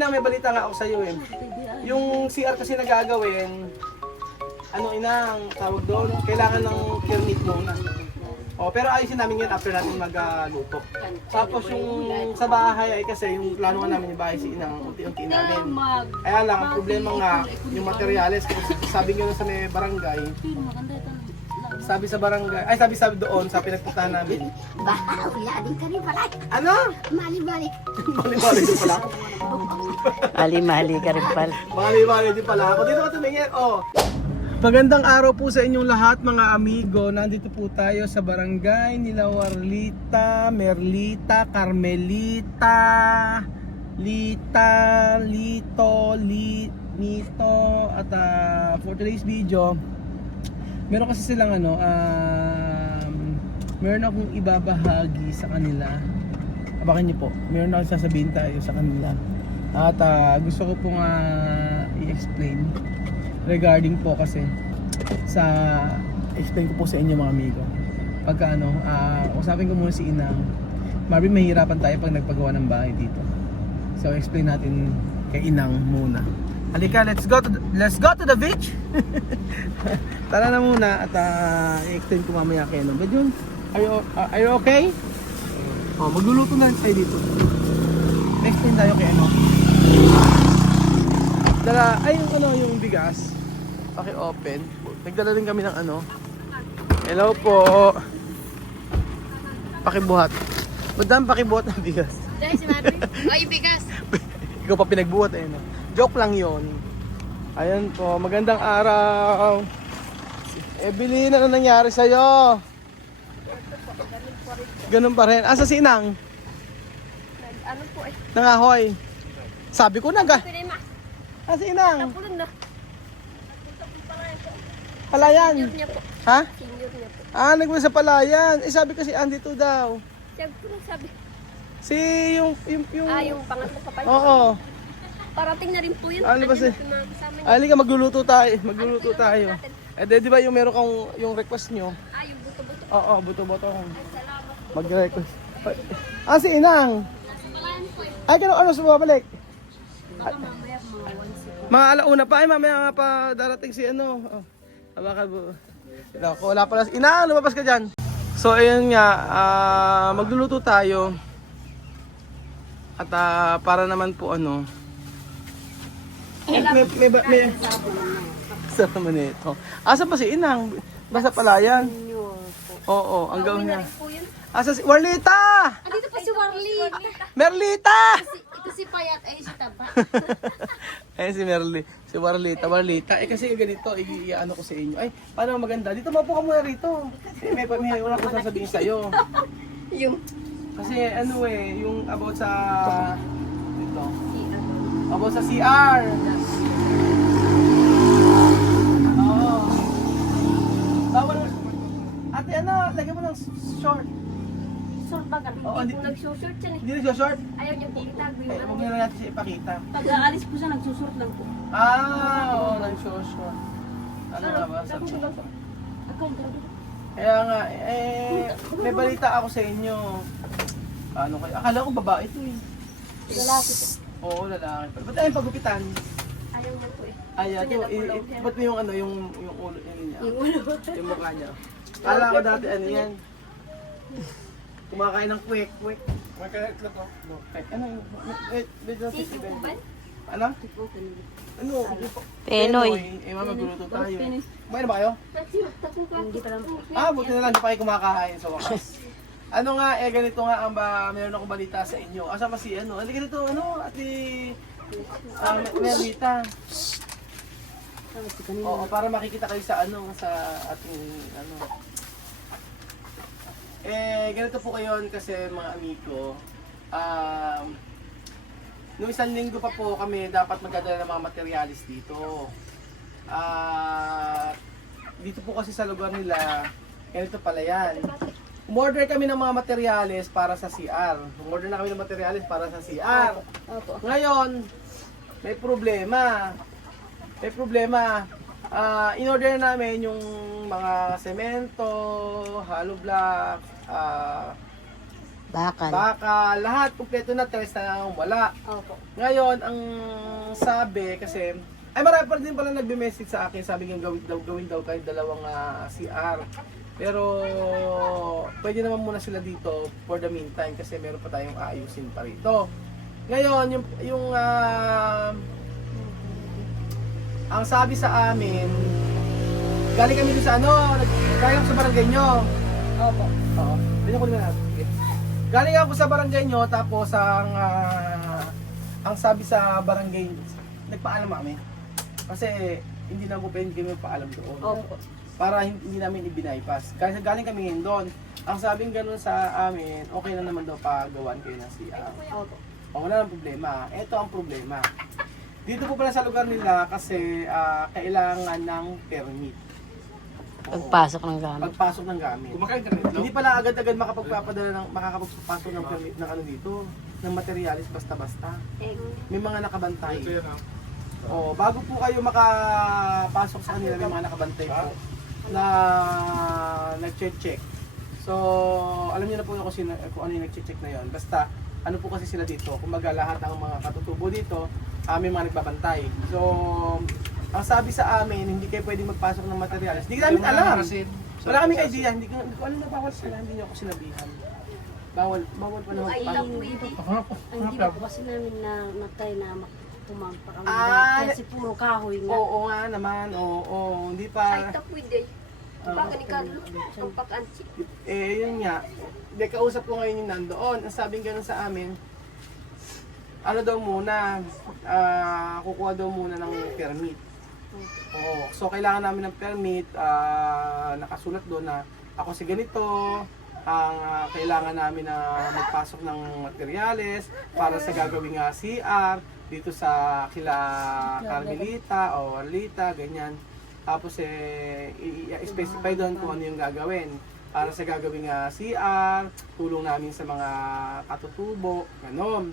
ina, may balita nga ako sa'yo eh. Yung CR kasi na gagawin, ano inang tawag doon, kailangan ng permit muna. Oh, pero ayusin namin yun after natin magluto. Tapos yung sa bahay ay kasi yung plano nga namin yung bahay si inang unti-unti namin. Kaya lang, ang problema nga, yung materyales, kasi sabi nyo sa may barangay, sabi sa barangay, ay sabi doon sa pinagpuntahan namin. Uladin ka rin pala. Ano? Mali-balik. Bali-bali din pala. Mali-mali ka rin pala. Bali-bali din pala ako. Dito ka tumingin, oh. Magandang araw po sa inyong lahat mga amigo. Nandito po tayo sa barangay nila Warlita, Merlita, Carmelita, Lita, Lito, Nito at for today's video, meron kasi silang meron akong ibabahagi sa kanila. Abakan niyo po, meron akong sasabihin tayo sa kanila. At gusto ko pong i-explain regarding po kasi sa explain ko po sa inyo mga amigo. Pagka usapin ko muna si Inang. Marvin, mahirapan tayo pag nagpagawa ng bahay dito. So explain natin kay Inang muna. Halika, let's go to the beach. Tara na muna at i-explain ko mamaya kay Inang. But yun, are you okay? Oh, magluluto na tayo dito. Explain tayo kay ano. Dala, ay yung bigas. Paki-open. Nagdala rin kami ng Hello po. Pakibuhat. Madam, pakibuhat ng bigas. Dahil si Mabri. Ay, bigas. Ikaw pa pinagbuhat no. Joke lang 'yon. Ayan po, magandang araw. Evelyn, ano nangyari sa'yo? Ganun pa rin. Asa si Inang? Ano po eh. Nangahoy. Sabi ko na ga. Pinema. Asa Inang? Napulong na. Palayan. Senior niya po. Ha? Senior niya po. Nagpunta sa Palayan. Sabi kasi andito daw. Siya po nagsabi. Si yung Yung pangatlo pa pa. Oo. Parating na rin po yun. Ano ba si? Yung mga kasama niya. Halika, magluluto tayo. Magluluto tayo. Di ba yung meron kang yung request nyo? Yung buto-buto. Oo, buto-buto. Ay, salamat. Mag-request. Si Inang. Palayan po eh. Ay, ano sa babalik? Baka mamaya mga once. Mga alauna pa. Ay, mamaya nga pa darating si ano. Baka wala pala. Inang, lumabas ka dyan. So, ayun nga. Magluluto tayo. At para naman po may sarap naman ito. Asa pa si Inang? Basta Palayan. Oo, ang gawin niya. Po yun. Asa si Warlita! Andito pa si Warly. Merlita! Ito si Payat. Ay, si Taba. Ayun si Merly. Si Warlita. Kasi ganito, i-ano ko sa inyo. Ay, paano maganda? Dito mapo ka muna rito. May wala ko sasabihin sa'yo. Yung Kasi yung about sa dito. About sa CR. Oo. Bawal. Ate, lagyan mo ng short. short baga. Oo, Hindi po nag-short siya eh. Hindi na short. Ayaw niya po itago yung Huwag na natin siya ipakita. Pag aalis po siya, nagsusort lang po. Oo, nag-short. Ano nga ba? Kaya nga, may balita ako sa inyo. Ano kayo? Akala ko babae ito eh. Lalaki po. Oo, lalaki. Ba't ayun pagupitan? Ayaw niya po eh. Ba't mo yung ulo niya? Yung ulo. Yung mukha niya. Akala ko dati yan. Kumakain ng kwek. Kumakain lang ko. Ano yung? Sisi po ba? Ano? Ano? Penoy. Mama, magluluto tayo. Kumain na ba kayo? Hindi pa lang po. Buti na lang di pa kayo kumakain sa wakas. Ano nga, ganito nga ang meron akong balita sa inyo. Asa pa si Halika dito, ati Merlita. Oo, para makikita kayo sa sa ating ganito po kayo kasi mga amigo. Noong isang linggo pa po kami dapat magdadala ng mga materialis dito. Dito po kasi sa lugar nila, ganito pala yan. Umorder kami ng mga materyales para sa CR. Umorder na kami ng materyales para sa CR. Ngayon, may problema. In-order namin yung mga semento, hollow block, Bakal. baka lahat kumpleto na, tres na lang ang wala. Opo. Ngayon, ang sabi kasi, ay marami pa din pala nagbe-message sa akin, sabi nga gawin daw kayo dalawang CR. Pero pwede naman muna sila dito for the meantime kasi meron pa tayong aayusin pa rito. Ngayon, ang sabi sa amin, galing kami dun sa galing sa barangay nyo. Opo. Oo. Ganyan ko naman natin. Sige. Galing ako sa barangay nyo, tapos ang sabi sa barangay, nagpaalam kami. Kasi hindi na po pwede kami magpaalam doon. Opo. Para hindi namin i-bypass. Kasi galing kami ngayon doon. Ang sabing ganun sa amin, okay na naman daw pagawan kayo ng CR. Opo. O, wala nang problema. Ito ang problema. Dito po pala sa lugar nila kasi kailangan ng permit. Oo. Pagpasok ng gamit. Pagpasok ng gamit. Kumakain ka rin, no? Hindi pala agad-agad makakapagpasok ng permit ng dito, ng materialis basta-basta. May mga nakabantay. Ito yan, ha? O, bago po kayo makapasok sa kanila, may mga nakabantay po na nag-check. So, alam niyo na po kung ano yung nag-check na yon. Basta, ano po kasi sila dito, kumbaga lahat ng mga katutubo dito, may mga nagbabantay. So, ang sabi sa amin, hindi kayo pwedeng magpasok ng materialis. Hindi namin alam. Wala kaming idea, hindi ko alam na bawal sila, hindi niyo ako sinabihan. Bawal pa naman Ay, pasok. hindi po kasi namin na-try na tumampak ang Ah, kasi puro kahoy nga. Oo nga naman, oo, hindi Ay, pa. tapwede. Baka ni Carlo, ang pakansi. Yun nga. Hindi, kausap ko ngayon yung nandoon. Ang sabing gano'n sa amin, ano daw muna, kukuha daw muna ng permit. Oo. So, kailangan namin ng permit, nakasulat doon na ako si ganito, ang kailangan namin na magpasok ng materyales para sa gagawing CR dito sa kila Carmelita o Arlita, ganyan. Tapos i-specify doon kung ano yung gagawin para sa gagawing CR, tulong namin sa mga katutubo, ganon.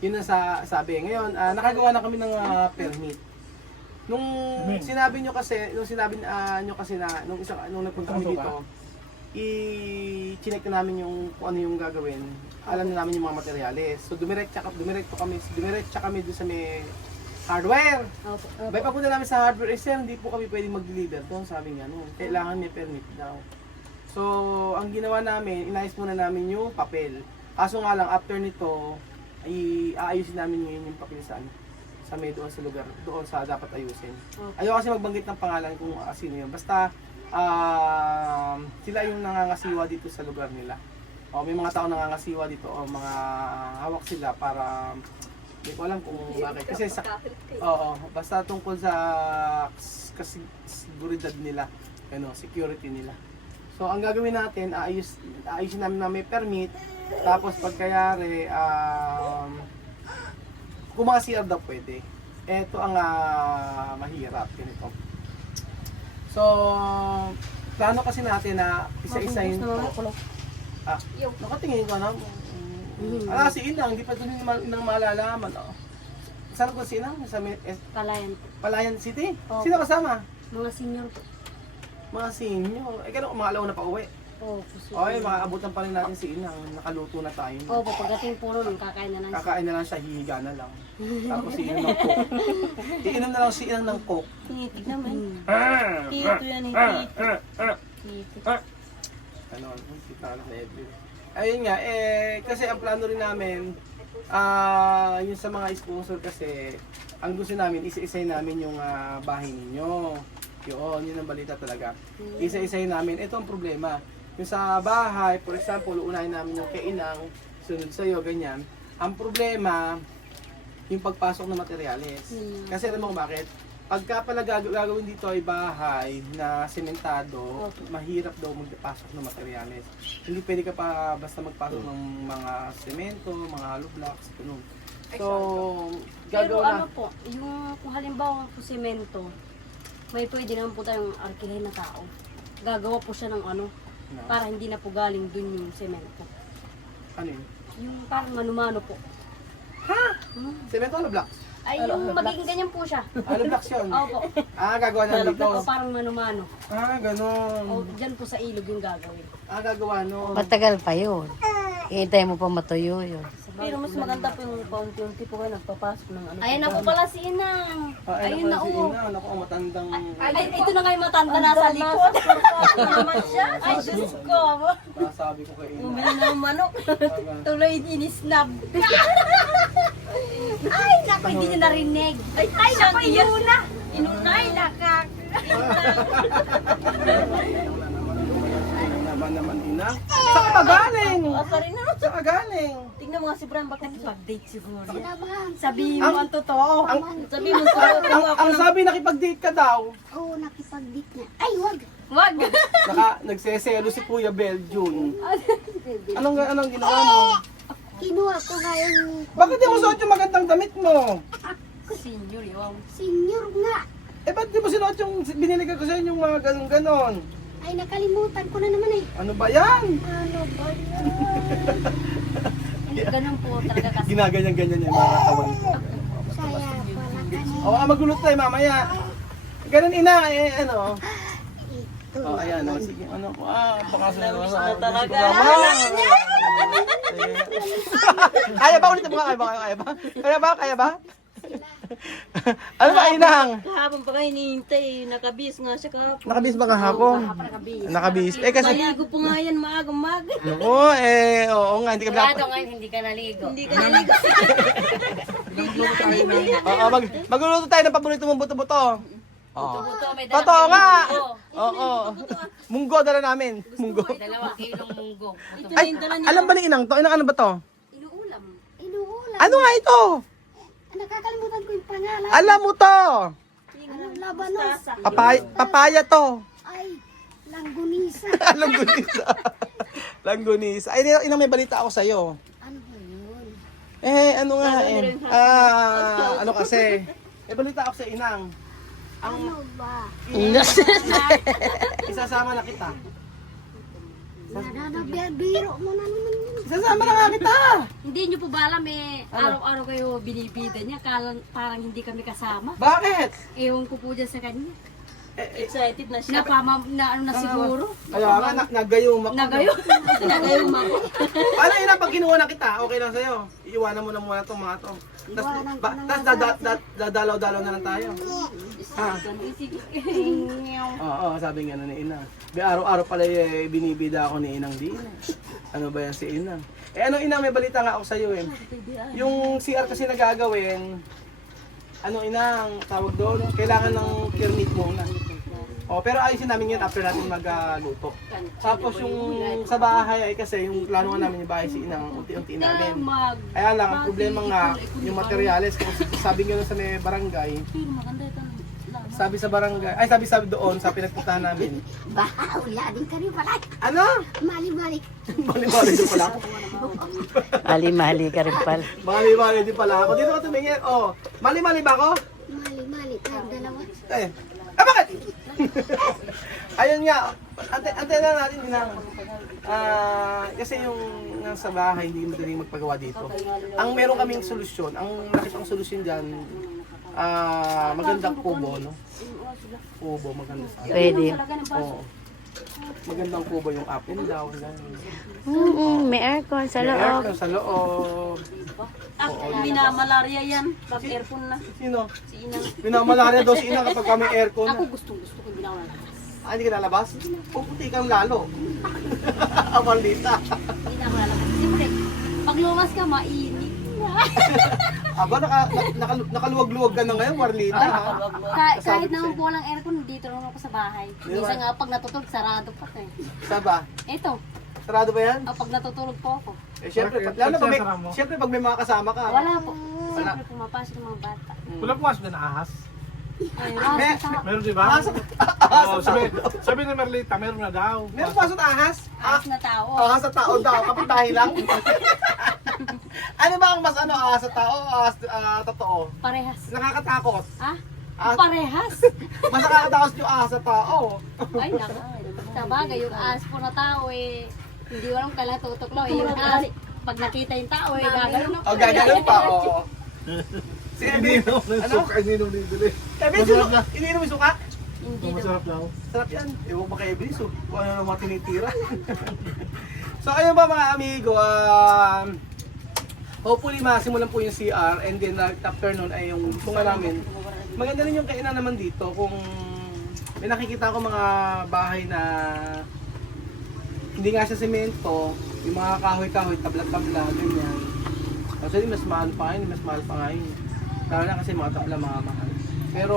Yun ang sabi. Ngayon, nakagawa na kami ng permit. Nung sinabi nyo kasi na nung nagpunta kami dito, i-check na namin yung kung ano yung gagawin. Alam na namin yung mga materyales. So dumiretsa kami doon sa may hardware. Opo. Bay papunta namin sa hardware, sir, hindi po kami pwedeng mag-deliver doon, sabi niya noon. Kailangan may permit daw. So, ang ginawa namin, inayos muna namin yung papel. Kaso nga lang, after nito, aayusin namin ngayon yung papel sa may doon sa lugar, doon sa dapat ayusin. Ayaw kasi magbanggit ng pangalan kung sino yun. Basta, sila yung nangangasiwa dito sa lugar nila. O, may mga tao nangangasiwa dito o mga hawak sila para hindi ko alam kung bakit. Kasi basta tungkol sa seguridad nila, security nila. So, ang gagawin natin, aayusin namin na may permit, tapos pagkayari, kung mga CR daw pwede. Ito ang mahirap, ganito. So, plano kasi natin na isa-isahin to. Nakatingin ko na. Si Inang, hindi pa doon yung malalaman. Saan ko si Inang? Sa Palayan. Palayan City? Opo. Sino kasama? Mga senior po. Mga senior. Kaya mga alaw na pa uwi. Opo. Okay, makaabutan pa rin natin si Inang. Nakaluto na tayo. Opo, pagdating po nun, kakain na lang siya. Kakain na lang siya, hihiga na lang. Tapos iinom ng coke. Iinom na lang si Inang ng coke. Hitik naman. Ah! Hito yan, hitik. Hitik. Ano, si Carlos na Edwin. Ayun nga, kasi ang plano rin namin, yung sa mga sponsor kasi, ang gusto namin, isa-isay namin yung bahay ninyo. Yun ang balita talaga. Isa-isay namin, ito ang problema. Yung sa bahay, for example, uunahin namin yung kay Inang, sunod sa'yo, ganyan. Ang problema, yung pagpasok ng materyales. Kasi alam mo kung bakit? Pagka pala gagawin dito ay bahay na sementado, mahirap daw magpasok ng materyales. Hindi pwede ka pa basta magpasok ng mga semento, mga hollow blocks, ganun. So, Pero gagawa na. po, yung kung halimbawa po semento, may pwede naman po tayong arkihin na tao. Gagawa po siya ng para hindi na po galing dun yung semento. Ano yun? Yung parang manumano po. Ha? Semento hollow blocks? Ay, yung magiging ganyan po siya. Hollow blocks yun? Opo. Gagawa na dito. O parang manumano. Ganun. O dyan po sa ilog yung gagawin. Gagawa no. Matagal pa yun. Hintay mo pa matuyo yun. Pero mas maganda po yung paunti-unti po kayo nagpapasok ng ano. Ayan na po pala si Inang. Ayun na si oh. Ina, naku, ang matandang... Ay, ito na kayo matanda nasa likod. naman siya. Ay, Diyos ko. Sabi ko kay Ina. Bumili ng manok. Tuloy inisnab. Ay, naku, hindi niya narinig. Ay, naku, inuna. Inuna, ay, nakak. Naman Ina. Saan ka ba galing? Asa rin na. Saan ka galing? Tingnan mo nga si Brian baka Nakipag-date siguro. Sabihin mo ang totoo. sabi mo sa Ang sabi nakipag-date ka daw. Oo, nakipag-date na. Ay, wag! Wag. Nagseselo si Kuya Bel June. Anong ginawa mo? Kinuha ko nga yung Bakit di mo suot yung magandang damit mo? Senior, wow. senior nga. Eh ba't di mo sinuot yung binili ko sa inyo yung mga ganon-ganon? Ay, nakalimutan ko na naman eh. Ano ba yan? Ano ba yan? Ganun po talaga kasi. Ginaganyan-ganyan yung mga katawan ko. Saya pala kanina. Oo, magulot tayo mamaya. Ganun ina, ano. Ito. Oh, ayan, sige, ano ko, baka sa talaga. Kaya ba ulit mo? Kaya ba? Ano ba, Inang? Kahapon pa kayo hinihintay. Nakabis nga siya kahapon. Nakabis ba kahapon? Nakabis. Eh kasi, Maligo po nga yan maagang-maga. oo, oo nga, hindi ka Sigurado ngayon hindi ka naligo. Hindi ka naligo. Oo, magluluto tayo ng paborito mong buto-buto. Oo. Buto, may dala Totoo kayong nga! munggo. Oo. Munggo dala namin. Munggo. 2 kilong munggo. Buto. Ay, alam ba ni Inang to? Inang ano ba to? Inuulam. Inuulam. Ano nga ito? Nakakalimutan ko yung pangalan. Alam mo to! Anong labanos? Papaya to. Ay, langgunisa. Langgunisa. Langgunisa. Ay, Inang may balita ako sa'yo. Ano ba yun? Ano nga ano kasi. Balita ako sa Inang. Ano ba? Isasama na kita. Nananabiro mo na naman yun. Isasama na nga kita. Hindi nyo po ba alam araw-araw kayo binibida niya, parang hindi kami kasama. Bakit? Ewan ko po dyan sa kanya. Excited na siya. Na siguro. Kaya nga, nagayong ako. Nagayo. Paano Ina, pag kinuha na kita, okay lang sa'yo. Iiwanan mo na muna itong mga to. Tapos dadalaw-dalaw na lang tayo. Oo, sabi nga ni Ina. Araw-araw pala binibida ako ni Inang din. Ano ba yan si Inang? Ano Ina, may balita nga ako sa'yo eh. Yung CR kasi nagagawin, ano Inang, tawag doon, kailangan ng permit muna. Pero ayusin namin yun after natin magluto. Tapos yung sa bahay ay kasi yung plano nga namin yung bahay si Inang, unti-unti namin. Kaya lang, ang problema nga, yung materyales, kasi sabi nga sa may barangay, sabi sa barangay, sabi doon sa pinagpuntahan namin. Baha, uladin ka rin pala. Ano? Mali-mali. Mali-mali din pala ako. Mali-mali ka rin pala. Mali-mali din pala ako. Dito ka tumingin. Mali-mali ba ako? Mali-mali. Tayong dalawa. Bakit? Ayun nga, antay na natin Inang. Kasi yung nasa bahay, hindi madaling magpagawa dito. Ang meron kaming solusyon, ang nakitang solusyon dyan, magandang kubo, no? Kubo, maganda sa akin. Pwede. Oo. Magandang kubo yung up and down. May aircon sa loob. Sa loob. Minamalaria yan. Pag aircon na. Sino? Si Inang. Pinamalarya daw si Ina kapag kami aircon. Ako gusto ko binawan. Hindi ka lalabas? Puputi kang lalo. Amalita. Hindi na ako lalabas. Siyempre, pag lumas ka, mainit. Nakaluwag-luwag ka na ngayon, Marlita. Ha? Kahit naman po walang aircon, dito lang ako sa bahay. Minsan nga pag natutulog, sarado pa to eh. Saba? Ito, Sarado ba yan? pag natutulog po ako. Siyempre, pag may mga kasama ka. Wala po. Siyempre pumapasok ng mga bata. Wala pumasok na ahas. Ay, Meron di ba? Oo, sabi ni Merlita, meron na daw. Meron pasok na ahas? ahas na tao. Ahas sa tao daw, kapitahin lang. Ano ba ang mas ahas sa tao o ahas totoo? Parehas. Nakakatakot. Ha? Ah. Parehas? Mas nakakatakot yung ahas sa tao. Ay, naka. Sabagay, yung ahas po na tao hindi walang kailangan tutuklaw eh. Yung ahas, pag nakita yung tao gagano. O, gagano'n pa, oo. Si Ebi, Ininom ng suka, ininom ni Dili. Ebi, ininom yung suka? Hindi daw. Masarap daw. Sarap yan. Ewan pa kay Ebi, kung ano naman tinitira. So ayun ba mga amigo, hopefully masimulan po yung CR and then after nun ay yung tunga namin. Maganda rin yung kainan naman dito kung may nakikita ko mga bahay na hindi nga sa semento, yung mga kahoy-kahoy, tabla-tabla, ganyan. Actually mas mahal pa ngayon. Lalo na kasi mga tabla mga mahal. Pero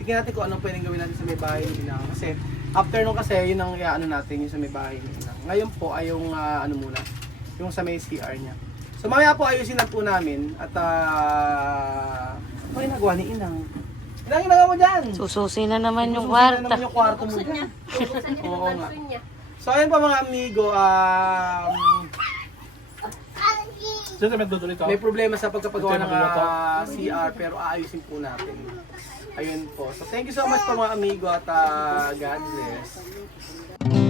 tingnan natin kung anong pwedeng gawin natin sa may bahay ni Inang. Kasi after nun kasi yun ang iaano natin yung sa may bahay ni Inang. Ngayon po ay yung ano muna, yung sa may CR niya. So mamaya po ayusin na po namin at ano yung nagawa ni Inang? Inang, yung nagawa mo dyan? Sususi na naman yung Sususin na kwarta. naman yung kwarto mo dyan. Oo nga. So ayun pa mga amigo, Diyan kami doon dito. may problema sa pagkapagawa ng CR pero aayusin po natin. Ayun po. So thank you so much po mga amigo at God bless.